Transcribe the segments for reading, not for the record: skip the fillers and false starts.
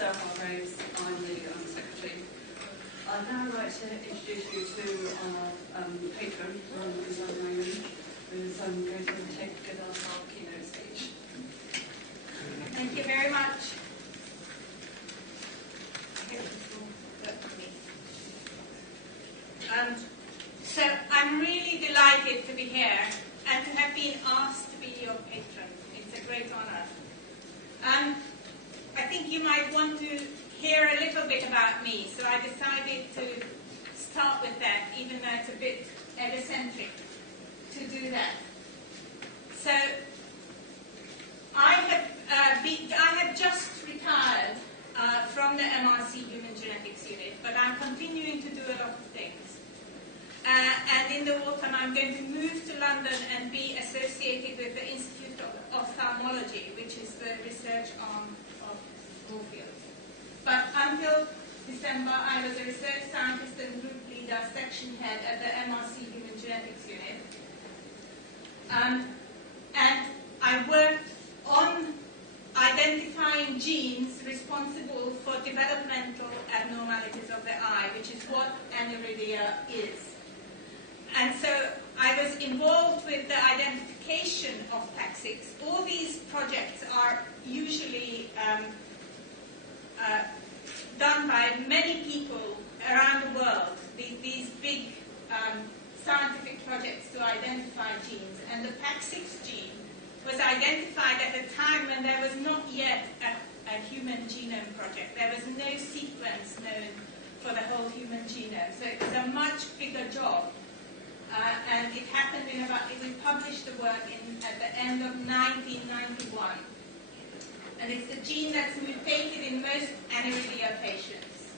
Sarah Hargraves. I'm the Secretary. I'd now like to introduce you to our patron, Veronica, who's going to give us our keynote speech. Thank you very much. So I'm really delighted to be here and to have been asked to be your patron. It's a great honor. I think you might want to hear a little bit about me, so I decided to start with that, even though it's a bit egocentric to do that. So I have just retired from the MRC Human Genetics Unit, but I'm continuing to do a lot of things. And in the autumn, I'm going to move to London and be associated with the Institute of Ophthalmology, which is the research arm of Moorfield. But until December, I was a research scientist and group leader, section head at the MRC Human Genetics Unit. And I worked on identifying genes responsible for developmental abnormalities of the eye, which is what Aniridia is. And so I was involved with the identification of taxics. All these projects are usually done by many people around the world, these big scientific projects to identify genes. And the PAX6 gene was identified at a time when there was not yet a human genome project. There was no sequence known for the whole human genome. So it was a much bigger job. And it happened we published the work at the end of 1991. And it's the gene that's mutated in most Aniridia patients.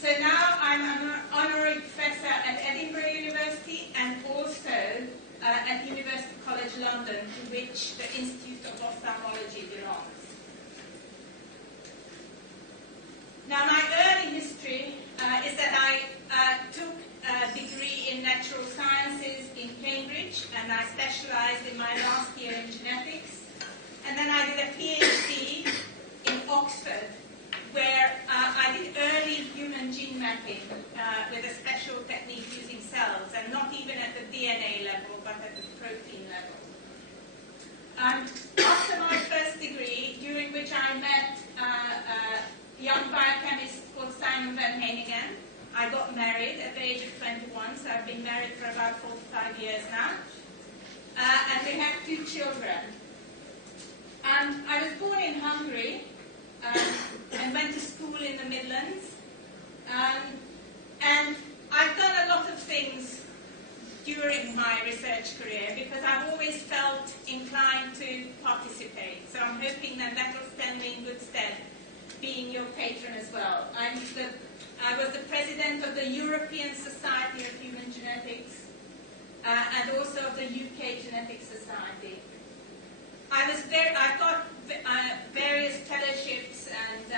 So now I'm an honorary professor at Edinburgh University and also at University College London, to which the Institute of Ophthalmology belongs. Now my early history is that I took a degree in natural sciences in Cambridge, and I specialized in my last year in genetics. And then I did a PhD in Oxford, where I did early human gene mapping with a special technique using cells, and not even at the DNA level, but at the protein level. After my first degree, during which I met a young biochemist called Simon van Heyningen, I got married at the age of 21, so I've been married for about 45 years now. And we have 2 children. I was born in Hungary and went to school in the Midlands. And I've done a lot of things during my research career because I've always felt inclined to participate. So I'm hoping that that will stand me in good stead, being your patron as well. I was the president of the European Society of Human Genetics and also of the UK Genetic Society. I got various fellowships and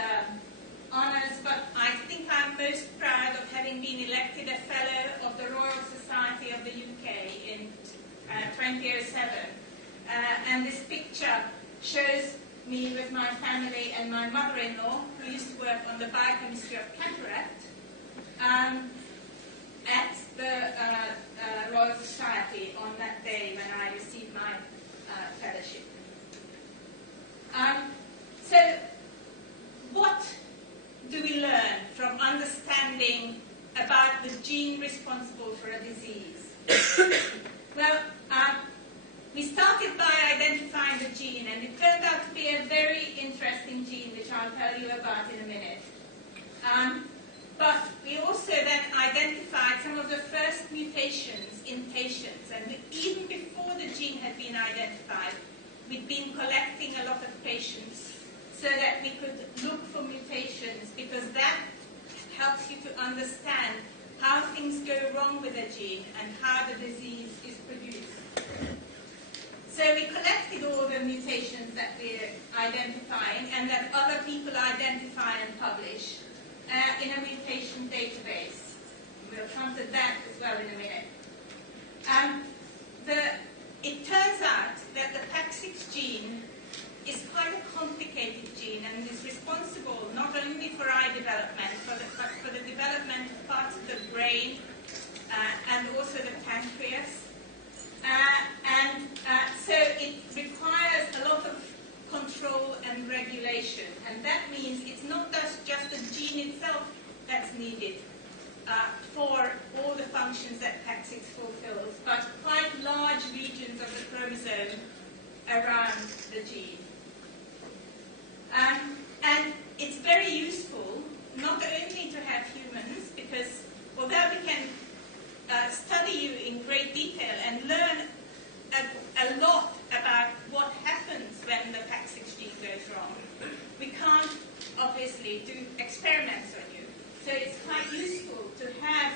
honors, but I think I'm most proud of having been elected a fellow of the Royal Society of the UK in 2007. And this picture shows me with my family and my mother-in-law, who used to work on the biochemistry of cataract, at the Royal Society on that day when I received my fellowship. So what do we learn from understanding about the gene responsible for a disease? Well, we started by identifying the gene, and it turned out to be a very interesting gene, which I'll tell you about in a minute. But we also then identified some of the first mutations in patients, and even before the gene had been identified, we'd been collecting a lot of patients so that we could look for mutations, because that helps you to understand how things go wrong with a gene and how the disease is produced. So we collected all the mutations that we're identifying and that other people identify and publish in a mutation database. We'll come to that as well in a minute. It turns out that the PAX6 gene is quite a complicated gene and is responsible So it requires a lot of control and regulation, and that means it's not just the gene itself that's needed for all the functions that PAX6 fulfills, but quite large regions of the chromosome around the gene. And it's very useful not only to have humans, because although we can study you in great detail and learn a lot about what happens when the PAX6 gene goes wrong, we can't obviously do experiments on you. So it's quite useful to have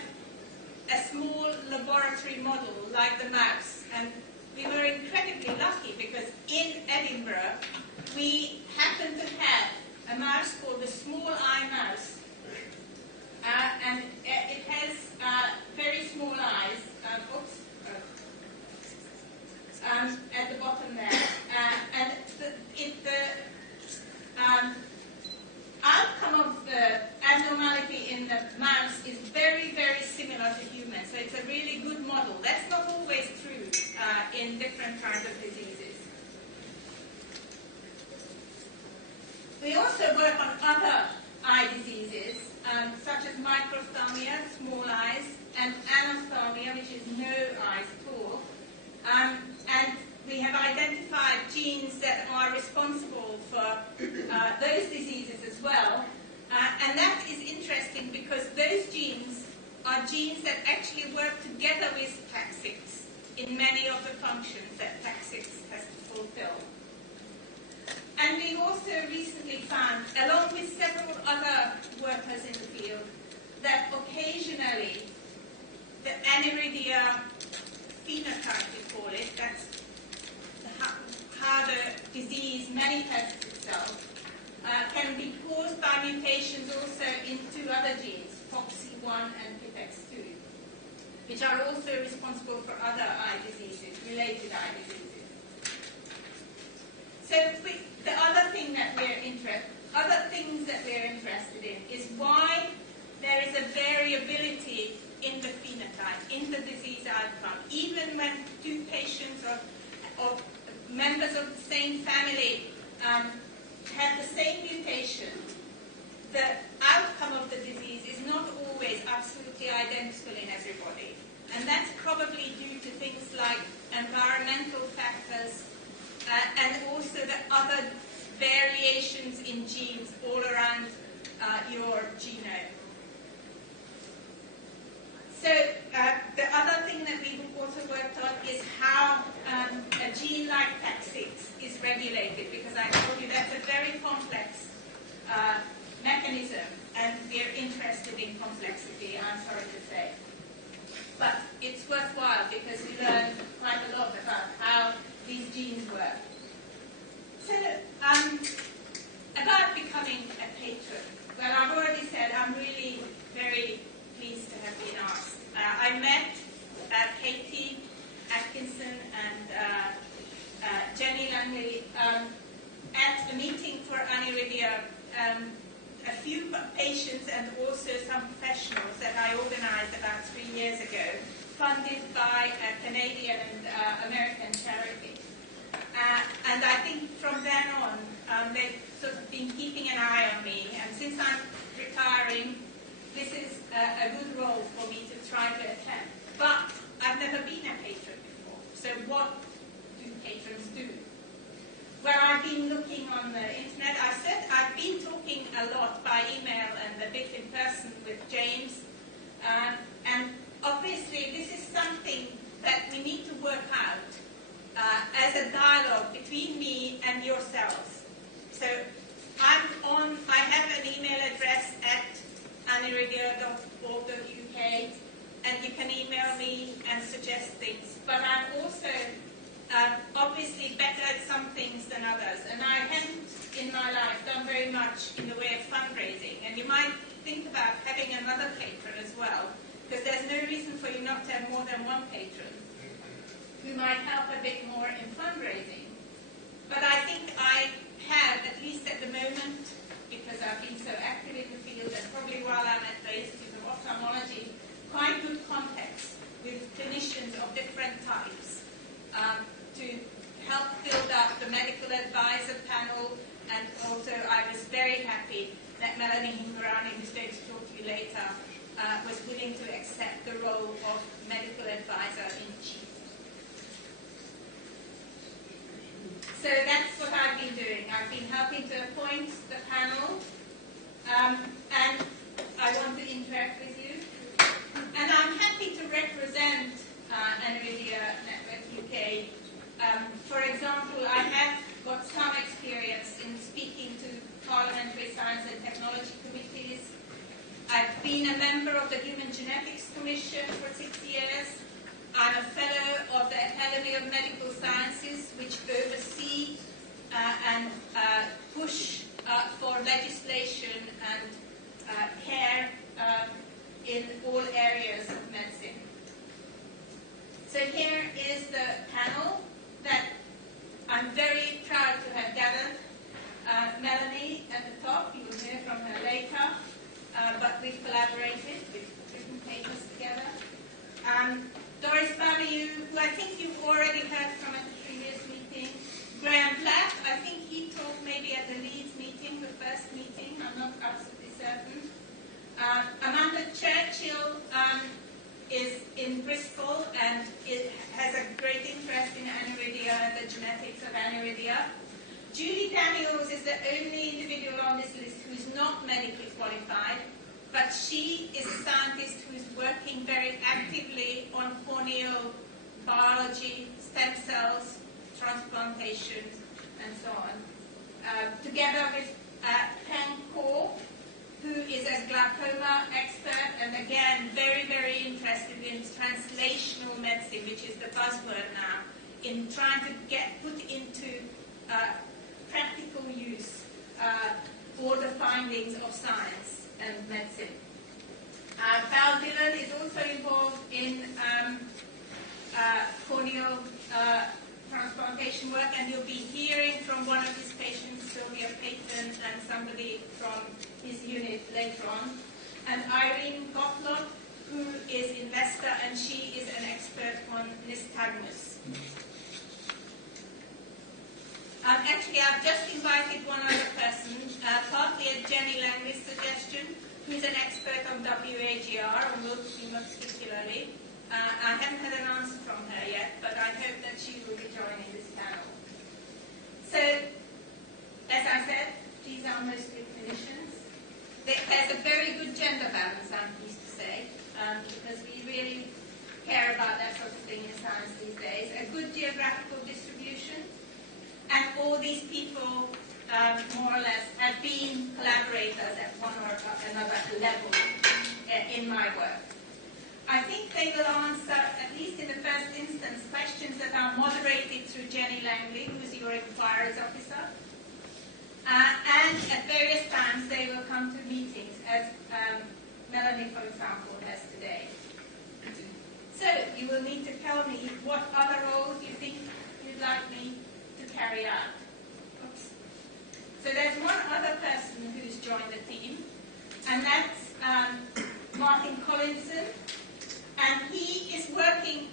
a small laboratory model like the mouse. And we were incredibly lucky because in Edinburgh we happened to have a mouse called the small eye mouse. And it has very small eyes. At the bottom there. And the outcome of the abnormality in the mouse is very, very similar to humans. So it's a really good model. That's not always true in different kinds of diseases. We also work on other eye diseases, such as microphthalmia, small eyes, and anostalmia, which is no eyes at all. And we have identified genes that are responsible for those diseases as well. And that is interesting because those genes are genes that actually work together with PAX6 in many of the functions that PAX6 has to fulfill. And we also recently found, along with several other workers in the field, that occasionally the Aniridia phenotype, we call it, that's how the disease manifests itself, can be caused by mutations also in two other genes, FOXC1 and PIPX2, which are also responsible for other eye diseases, related eye diseases. So the other things that we're interested in is why there is a variability in the phenotype, in the disease outcome, even when two patients or members of the same family have the same mutation. The outcome of the disease is not always absolutely identical in everybody, and that's probably due to things like environmental factors and also the other variations in genes all around your genome. So the other thing that we've also worked on is how a gene like PAX6 is regulated, because I told you that's a very complex mechanism, and we're interested in complexity, I'm sorry to say. But it's worthwhile because we learn quite a lot about how these genes work. So, about becoming a patron. Well, I've already said I'm really very pleased to have been asked. I met Katie Atkinson and Jenny Langley at a meeting for Aniridia, a few patients and also some professionals that I organized about 3 years ago, funded by a Canadian and American charity. And I think from then on, they've sort of been keeping an eye on me. And since I'm retiring, this is a good role for me to try to attend. But I've never been a patron before. So what do patrons do? Well, I've been looking on the internet. I've been talking a lot by email and a bit in person with James. And obviously, this is something that we need to work out as a dialogue between me and yourselves. So I have an email address at aniridia.org.uk, and you can email me and suggest things. But I'm also obviously better at some things than others, and I haven't in my life done very much in the way of fundraising. And you might think about having another patron as well, because there's no reason for you not to have more than one patron who might help a bit more in fundraising. But I think I have, at least at the moment, because I've been so active in the field, and probably while I'm at the Institute of Ophthalmology, quite good contacts with clinicians of different types to help build up the medical advisor panel, and also I was very happy that Melanie Hingarani, who's going to talk to you later, was willing to accept the role of medical advisor in chief. So that's what I've been doing. I've been helping to appoint the panel, and I want to interact with you. And I'm happy to represent Aniridia Network UK. For example, I have got some experience in speaking to parliamentary science and technology committees. I've been a member of the Human Genetics Commission for 6 years. I'm a fellow of the Academy of Medical Sciences, which oversee and push for legislation and care in all areas of medicine. So here is the panel that I'm very proud to have gathered. Melanie at the top, you will hear from her later, but we've collaborated, we've written papers together. Doris Babiou, who I think you've already heard from at the previous meeting. Graham Black, I think he talked maybe at the Leeds meeting, the first meeting, I'm not absolutely certain. Amanda Churchill is in Bristol and has a great interest in Aniridia and the genetics of Aniridia. Julie Daniels is the only individual on this list who is not medically qualified, but she is a scientist who is working very actively on corneal biology, stem cells, transplantation, and so on. Together with Peng Kaur, who is a glaucoma expert and again very, very interested in translational medicine, which is the buzzword now, in trying to put into practical use all the findings of science and medicine. Val Dillon is also involved in corneal transplantation work, and you'll be hearing from one of his patients, Sylvia Payton, and somebody from his unit later on. And Irene Gottlob, who is in Leicester, and she is an expert on nystagmus. Actually, I've just invited one other person, partly at Jenny Langley's suggestion, who is an expert on WAGR, on leukaemia particularly. I haven't had an answer from her yet, but I hope that she will be joining this panel. So, as I said, these are mostly clinicians. There's a very good gender balance, I'm pleased to say, because we really care about that sort of thing in science these days. A good geographical distribution, and all these people, more or less, have been collaborators at one or another level in my work. I think they will answer, at least in the first instance, questions that are moderated through Jenny Langley, who is your inquiries officer. And at various times they will come to meetings, as Melanie, for example, has today. So you will need to tell me what other roles you think you'd like me to carry out. Oops. So there's one other person who's joined the team, and that's Martin Collinson. And he is working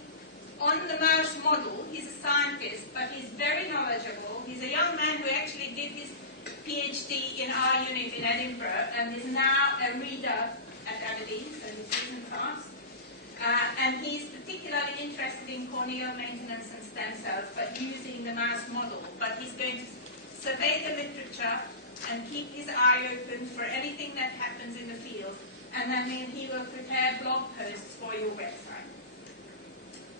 on the mouse model. He's a scientist, but he's very knowledgeable. He's a young man who actually did his PhD in our unit in Edinburgh and is now a reader at Aberdeen, so he's reading fast. And he's particularly interested in corneal maintenance and stem cells, but using the mouse model. But he's going to survey the literature and keep his eye open for anything that happens in the field. And then he will prepare blog posts for your website.